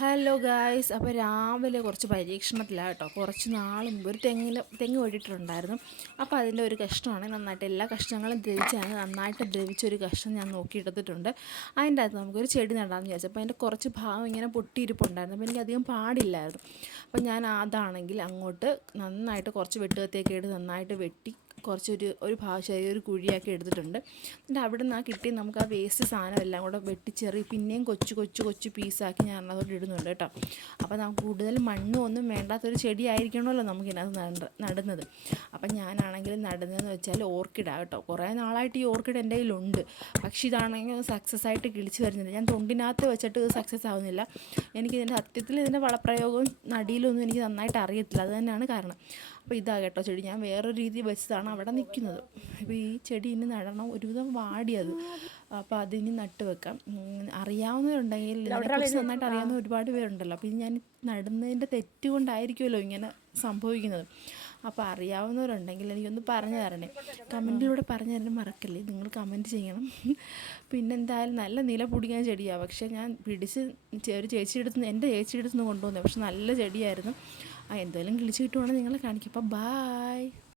Hello guys, അപ്പോൾ രാവിലെ കുറച്ച് പരീക്ഷണത്തിലാണ് കേട്ടോ. കുറച്ച് നാൾ മുമ്പ് ഒരു തെങ്ങ് വെട്ടിയിട്ടുണ്ടായിരുന്നു. അപ്പോൾ അതിൻ്റെ ഒരു കഷ്ണമാണ് നന്നായിട്ട് എല്ലാ കഷ്ണങ്ങളും ദ്രവിച്ചാണ്. നന്നായിട്ട് ദ്രവിച്ചൊരു കഷ്ണം ഞാൻ നോക്കിയെടുത്തിട്ടുണ്ട്. അതിൻ്റെ അകത്ത് നമുക്കൊരു ചെടി നടാമെന്ന് വിചാരിച്ചു. അപ്പോൾ അതിൻ്റെ കുറച്ച് ഭാഗം ഇങ്ങനെ പൊട്ടിയിരിപ്പുണ്ടായിരുന്നു. അപ്പോൾ എനിക്കധികം പാടില്ലായിരുന്നു. അപ്പോൾ ഞാൻ അതാണെങ്കിൽ അങ്ങോട്ട് നന്നായിട്ട് കുറച്ച് വെട്ടുകത്തിയൊക്കെ എടുത്ത് നന്നായിട്ട് വെട്ടി ഒരു ഭാഗം ചെറിയൊരു കുഴിയാക്കി എടുത്തിട്ടുണ്ട്. എന്നിട്ട് അവിടെ നിന്ന് കിട്ടി നമുക്ക് ആ വേസ്റ്റ് സാധനം എല്ലാം കൂടെ വെട്ടിച്ചെറി പിന്നെയും കൊച്ചു പീസാക്കി ഞാൻ അതോടെ ഇടുന്നുണ്ട് കേട്ടോ. അപ്പോൾ നമുക്ക് കൂടുതൽ മണ്ണും ഒന്നും വേണ്ടാത്തൊരു ചെടി ആയിരിക്കണമല്ലോ നമുക്കിതിനകത്ത് നടുന്നത്. അപ്പം ഞാനാണെങ്കിൽ നടുന്നതെന്ന് വെച്ചാൽ ഓർക്കിഡാണ് കേട്ടോ. കുറേ നാളായിട്ട് ഈ ഓർക്കിഡ് എൻ്റെ കയ്യിലുണ്ട്. പക്ഷേ ഇതാണെങ്കിൽ സക്സസ് ആയിട്ട് കിളിച്ച് വരുന്നില്ല. ഞാൻ തൊണ്ടിനകത്ത് വെച്ചിട്ട് ഇത് സക്സസ് ആവുന്നില്ല. എനിക്കിതിൻ്റെ സത്യത്തിൽ ഇതിൻ്റെ വളപ്രയോഗവും നടിയിലൊന്നും എനിക്ക് നന്നായിട്ട് അറിയത്തില്ല. അത് തന്നെയാണ് കാരണം. അപ്പോൾ ഇതാ കേട്ടോ ചെടി. ഞാൻ വേറൊരു രീതി വെച്ചതാണ് അവിടെ നിൽക്കുന്നത്. അപ്പോൾ ഈ ചെടി ഇനി നടണം. ഒരുവിധം വാടിയത്. അപ്പോൾ അതിനി നട്ട് വെക്കാം. അറിയാവുന്നവരുണ്ടെങ്കിൽ ഇതിനെക്കുറിച്ച് നന്നായിട്ട് അറിയാവുന്ന ഒരുപാട് പേരുണ്ടല്ലോ. അപ്പോൾ ഇത് ഞാൻ നടുന്നതിൻ്റെ തെറ്റ് കൊണ്ടായിരിക്കുമല്ലോ ഇങ്ങനെ സംഭവിക്കുന്നത്. അപ്പോൾ അറിയാവുന്നവരുണ്ടെങ്കിൽ എനിക്കൊന്ന് പറഞ്ഞു തരണേ. കമൻറ്റിലൂടെ പറഞ്ഞു തരാൻ മറക്കല്ലേ. നിങ്ങൾ കമൻറ്റ് ചെയ്യണം. പിന്നെ എന്തായാലും നല്ല നില പിടിക്കാൻ ചെടിയാണ്. പക്ഷേ ഞാൻ പിടിച്ച് ഒരു എൻ്റെ ചേച്ചിയുടെ അടുത്ത് നിന്ന് കൊണ്ടുവന്നത്. പക്ഷെ നല്ല ചെടിയായിരുന്നു. എന്തായാലും കിളിച്ച് കിട്ടുവാണെങ്കിൽ നിങ്ങളെ കാണിക്കും. അപ്പോൾ ബായ്.